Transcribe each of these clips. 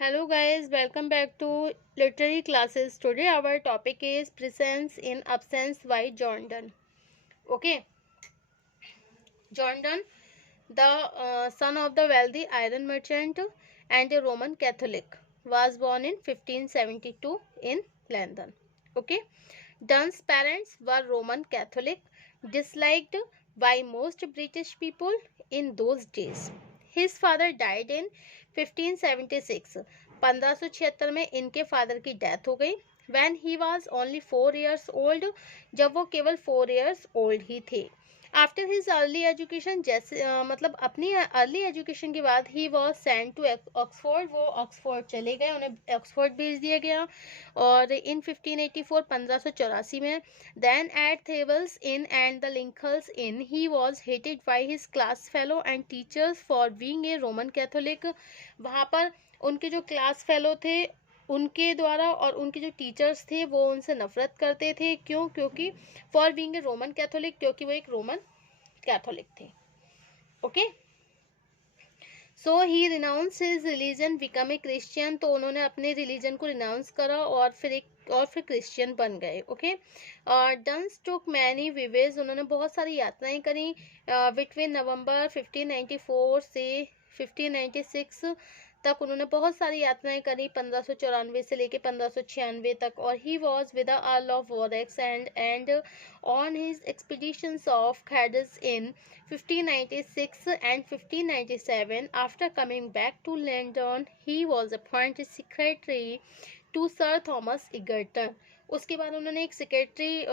Hello guys, welcome back to literary classes. Today our topic is Presence in Absence by John Donne. Okay, John Donne, the son of the wealthy iron merchant and a Roman Catholic, was born in 1572 in London. Okay, Donne's parents were Roman Catholic, disliked by most British people in those days. His father died in 1576. 1576 में इनके father की death हो गई. When he was only 4 years old, जब वो केवल 4 years old ही थे. After his early education, जैसे मतलब अपनी अर्ली एजुकेशन के बाद ही वॉज सेंड टू ऑक्सफोर्ड. वो ऑक्सफोर्ड चले गए, उन्हें ऑक्सफोर्ड भेज दिया गया. और इन 1584 1584 में then at Thavies Inn and the Lincoln's Inn he was hated by his class fellow and teachers for being a Roman Catholic. वहाँ पर उनके जो क्लास फेलो थे उनके द्वारा और उनके जो टीचर्स थे वो उनसे नफरत करते थे. क्यों? क्योंकि for being a Roman Catholic, क्योंकि वो एक रोमन कैथोलिक थे. Okay, so he renounce his religion, become a Christian. तो उन्होंने अपने रिलीजन को रिनाउंस करा और फिर क्रिश्चियन बन गए. ओके, डन्स टुक मैनी विवेज, उन्होंने बहुत सारी यात्राएं करी बिटवीन नवंबर 1594 से 1596 तक. उन्होंने बहुत सारी यात्राएं करी 1594 से लेके 1596 तक. और he was with the Earl of Essex and on his expeditions of Cadiz in 1596 and 1597. After coming back to London, he was appointed secretary to Sir Thomas Egerton. उसके बाद उन्होंने एक सेक्रेटरी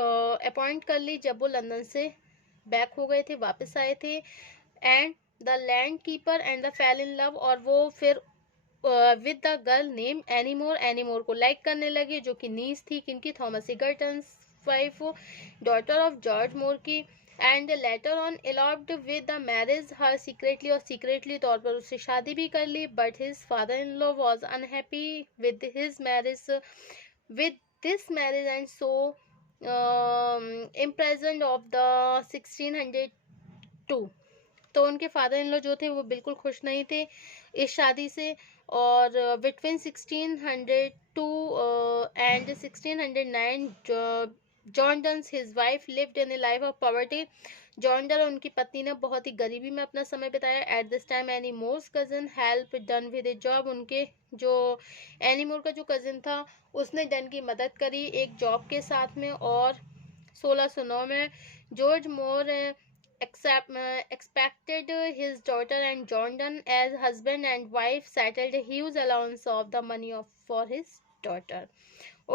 अपॉइंट कर ली जब वो लंदन से back हो गए थे, वापस आए थे. And the land keeper and the fell in love, और वो फिर with the girl name Anne More को लाइक करने लगे, जो कि नीस थी किनकी, Thomas Egerton wife, daughter of George More की. And later on eloped with the marriage her secretly, और सीक्रेटली तौर पर उससे शादी भी कर ली. But his father in law was unhappy with his marriage with this marriage and so imprisoned of the 1602. तो उनके फादर इन लॉ जो थे वो बिल्कुल खुश नहीं थे इस शादी से. और between 1602 and 1609 John Donne's his wife lived in a life of poverty. John Donne और उनकी पत्नी ने बहुत ही गरीबी में अपना समय बिताया. At this time Annie Morse's cousin help done with a job, उनके जो एनी मोर का जो कजिन था उसने डन की मदद करी एक जॉब के साथ में. और 1609 में George more expected his daughter and John Donne as husband and wife settled a huge allowance of the money for his daughter.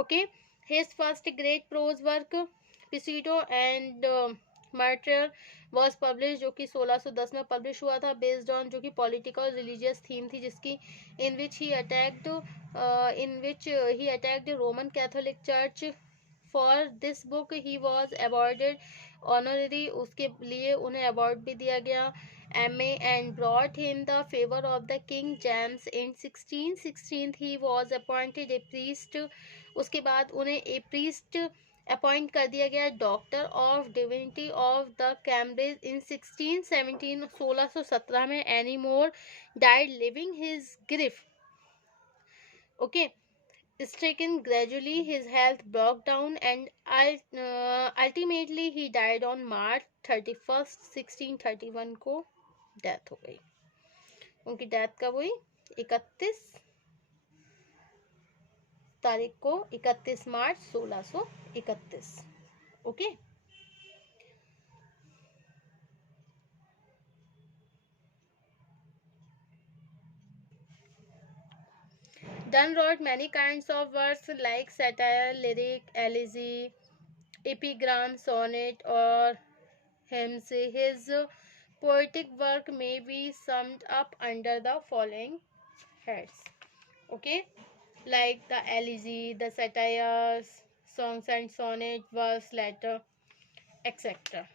Okay, his first great prose work Picito and Martyr was published, जो कि 1610 में publish हुआ था, based on जो कि political religious theme थी, जिसकी in which he attacked the Roman Catholic Church. For this book he was awarded honorary, उसके लिए उन्हें अवार्ड भी दिया गया MA, and brought him the favor of the King James. In 1616 he was appointed a priest. उसके बाद उन्हें ए priest appoint कर दिया गया doctor of divinity of the Cambridge. In 1617 1617 में Anne More died leaving his grief. Okay, stricken gradually, his health broke down and ultimately he died on March 31st 1631 को death हो गई. उनकी डेथ कब हुई? 31 तारीख को, 31 मार्च 1631. Okay, Donne wrote many kinds of works like satire, lyric, elegy, epigram, sonnet, or hymns. His poetic work may be summed up under the following heads. Okay, like the elegy, the satires, songs and sonnet, verse, letter, etc.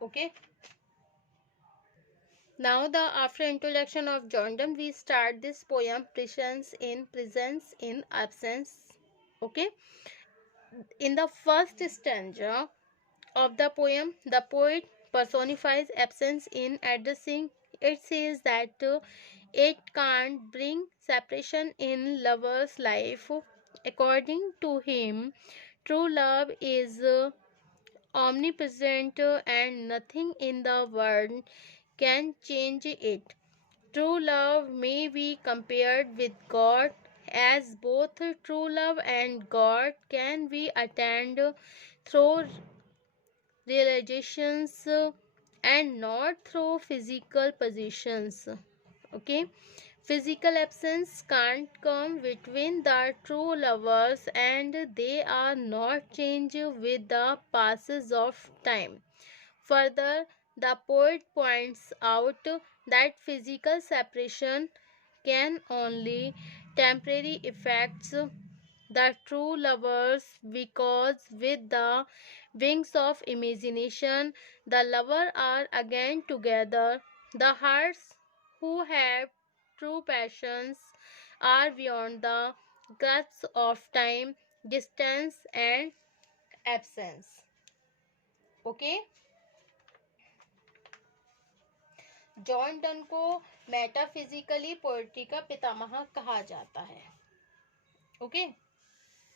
Okay. Now, after introduction of John Donne, we start this poem presence in absence. Okay, in the first stanza of the poem, the poet personifies absence in addressing it says that it can't bring separation in lover's life. According to him, true love is omnipresent and nothing in the world can change it. True love may be compared with God, as both true love and God can be attained through realizations and not through physical positions. Okay, physical absence can't come between the true lovers, and they are not changed with the passes of time. Further, the poet points out that physical separation can only temporary effects the true lovers, because with the wings of imagination the lovers are again together. The hearts who have true passions are beyond the grasp of time, distance and absence. Okay, John Donne को metaphysically poetry का पितामह कहा जाता है. Okay,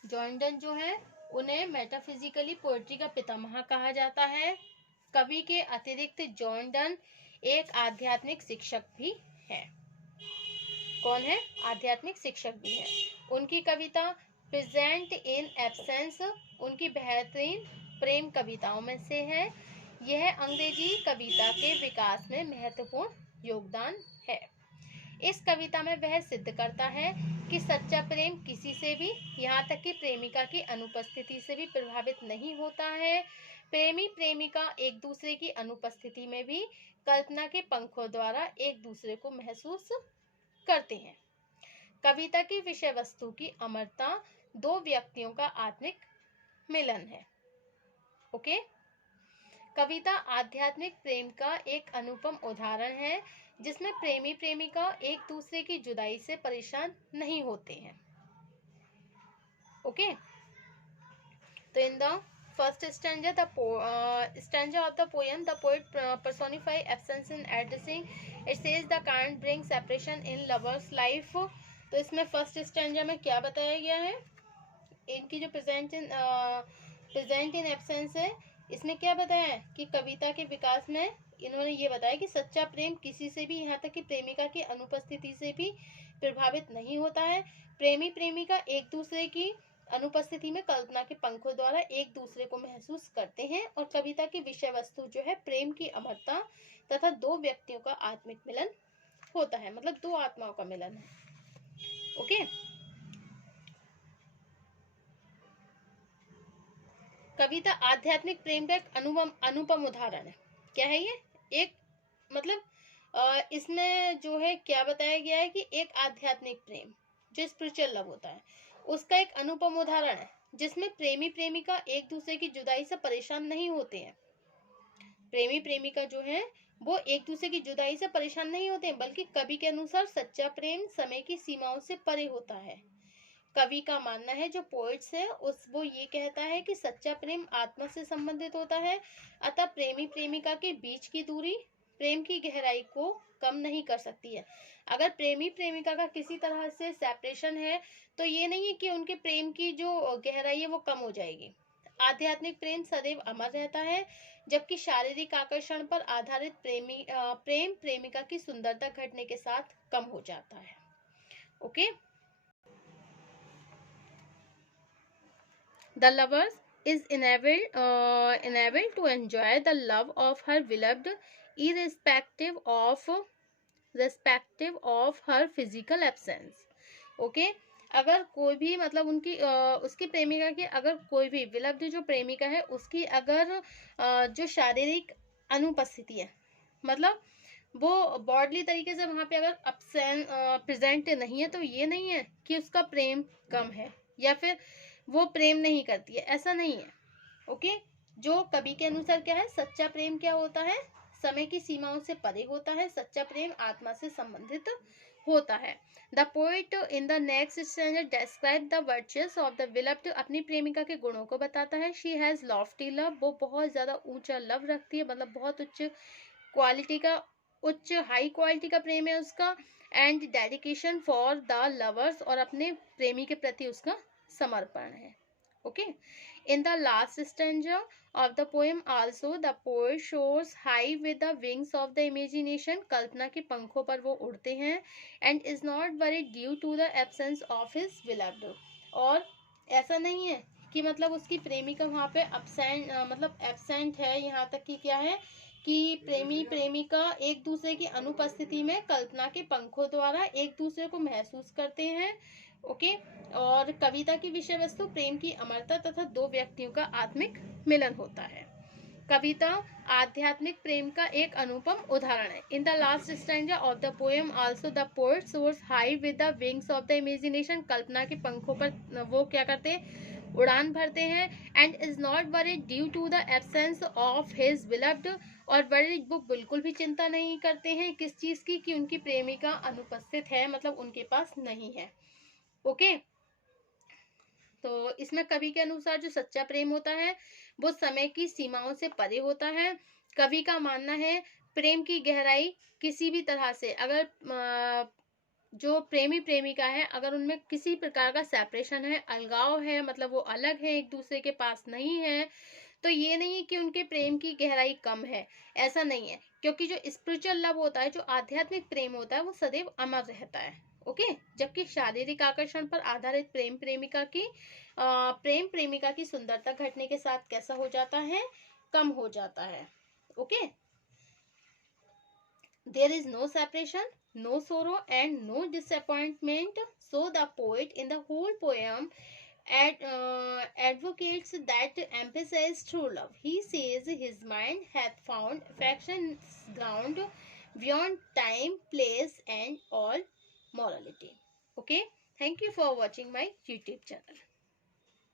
John Donne जो है उन्हें metaphysically poetry का पितामह कहा जाता है. कवि के अतिरिक्त जॉन डन एक आध्यात्मिक शिक्षक भी है. कौन है? आध्यात्मिक शिक्षक भी है. उनकी कविता प्रेजेंट इन एब्सेंस उनकी बेहतरीन प्रेम कविताओं में से है. यह अंग्रेजी कविता के विकास में महत्वपूर्ण योगदान है. इस कविता में वह सिद्ध करता है कि सच्चा प्रेम किसी से भी, यहाँ तक कि प्रेमिका की अनुपस्थिति से भी प्रभावित नहीं होता है. प्रेमी प्रेमिका एक दूसरे की अनुपस्थिति में भी कल्पना के पंखों द्वारा एक दूसरे को महसूस करते हैं. कविता की विषय वस्तु की अमरता दो व्यक्तियों का आत्मिक मिलन है. ओके, कविता आध्यात्मिक प्रेम का एक अनुपम उदाहरण है जिसमें प्रेमी प्रेमिका एक दूसरे की जुदाई से परेशान नहीं होते हैं. ओके, तो in the first stanza, stanza of the poem, the poet personify absence in addressing. It says the can't bring separation in lover's life. तो इसमें फर्स्ट स्टैंजा में क्या बताया गया है? इनकी जो प्रेजेंट इन एब्सेंस है, इसमें क्या बताया है कि कविता के विकास में इन्होंने ये बताया कि सच्चा प्रेम किसी से भी, यहाँ तक कि प्रेमिका की अनुपस्थिति से भी प्रभावित नहीं होता है. प्रेमी प्रेमिका एक दूसरे की अनुपस्थिति में कल्पना के पंखों द्वारा एक दूसरे को महसूस करते हैं. और कविता की विषय वस्तु जो है प्रेम की अमरता तथा दो व्यक्तियों का आत्मिक मिलन होता है, मतलब दो आत्माओं का मिलन है. ओके, कविता आध्यात्मिक प्रेम का एक अनुपम उदाहरण है. क्या है ये? एक मतलब इसमें जो है क्या बताया गया है कि एक आध्यात्मिक प्रेम जो स्पिरिचुअल लव होता है उसका एक अनुपम उदाहरण है जिसमें प्रेमी प्रेमिका एक दूसरे की जुदाई से परेशान नहीं होते हैं. प्रेमी प्रेमिका जो है वो एक दूसरे की जुदाई से परेशान नहीं होते हैं, बल्कि कवि के अनुसार सच्चा प्रेम समय की सीमाओं से परे होता है. कवि का मानना है, जो पोइट्स है वो ये कहता है कि सच्चा प्रेम आत्मा से संबंधित होता है. अतः प्रेमी प्रेमिका के बीच की दूरी प्रेम की गहराई को कम नहीं कर सकती है. अगर प्रेमी प्रेमिका का किसी तरह से सेपरेशन है तो ये नहीं है कि उनके प्रेम की जो गहराई है वो कम हो जाएगी. आध्यात्मिक प्रेम सदैव अमर रहता है, जबकि शारीरिक आकर्षण पर आधारित प्रेम प्रेमिका की सुंदरता घटने के साथ कम हो जाता है. Okay, the lover is enabled to enjoy the love of her beloved irrespective of her physical absence. Okay, अगर कोई भी मतलब उनकी उसकी प्रेमिका की अगर कोई भी विलब्ध जो प्रेमिका है उसकी अगर जो शारीरिक अनुपस्थिति है, मतलब वो बॉडली तरीके से वहाँ पे अगर प्रेजेंट नहीं है, तो ये नहीं है कि उसका प्रेम कम है या फिर वो प्रेम नहीं करती है, ऐसा नहीं है. ओके, जो कवि के अनुसार क्या है, सच्चा प्रेम क्या होता है, समय की सीमाओं से परे होता है. सच्चा प्रेम आत्मा से संबंधित होता है. The poet in the next stanza describe the virtuous of the beloved. अपनी प्रेमिका के गुणों को बताता है. शी हैज लॉफ्टी लव, वो बहुत ज्यादा ऊंचा लव रखती है, मतलब बहुत उच्च क्वालिटी का उच्च हाई क्वालिटी का प्रेम है उसका, and dedication for the lovers, और अपने प्रेमी के प्रति उसका समर्पण है. Okay. In the last stanza of the poem also the poet soars high with the wings of the imagination, कल्पना के पंखों पर वो उड़ते हैं, and is not worried due to the absence of his beloved. और ऐसा नहीं है कि मतलब उसकी प्रेमिका वहाँ पे एब्सेंट है, यहाँ तक कि क्या है कि प्रेमी प्रेमिका एक दूसरे की अनुपस्थिति में कल्पना के पंखों द्वारा एक दूसरे को महसूस करते हैं. ओके. और कविता की विषय वस्तु प्रेम की अमरता तथा दो व्यक्तियों का आत्मिक मिलन होता है. कविता आध्यात्मिक प्रेम का एक अनुपम उदाहरण है. In the last stanza of the poem also the poet soars high with the wings of the imagination, कल्पना के पंखों पर वो क्या करते हैं, उड़ान भरते हैं. And is not worried due to the absence of his beloved, और वरीड वो बिल्कुल भी चिंता नहीं करते हैं किस चीज की, कि उनकी प्रेमिका अनुपस्थित है, मतलब उनके पास नहीं है. ओके. तो इसमें कवि के अनुसार जो सच्चा प्रेम होता है वो समय की सीमाओं से परे होता है. कवि का मानना है प्रेम की गहराई किसी भी तरह से, अगर जो प्रेमी प्रेमिका है अगर उनमें किसी प्रकार का सेपरेशन है, अलगाव है, मतलब वो अलग है, एक दूसरे के पास नहीं है, तो ये नहीं है कि उनके प्रेम की गहराई कम है, ऐसा नहीं है. क्योंकि जो स्पिरिचुअल लव होता है, जो आध्यात्मिक प्रेम होता है, वो सदैव अमर रहता है. ओके. जबकि शारीरिक आकर्षण पर आधारित प्रेम प्रेमिका की सुंदरता घटने के साथ कैसा हो जाता है, कम हो जाता है. Okay. There is no separation, no sorrow and no disappointment. So the poet in the whole poem advocates that emphasize true love. He says his mind hath found affection's ground beyond time, place and all morality. Okay. Thank you for watching my YouTube channel.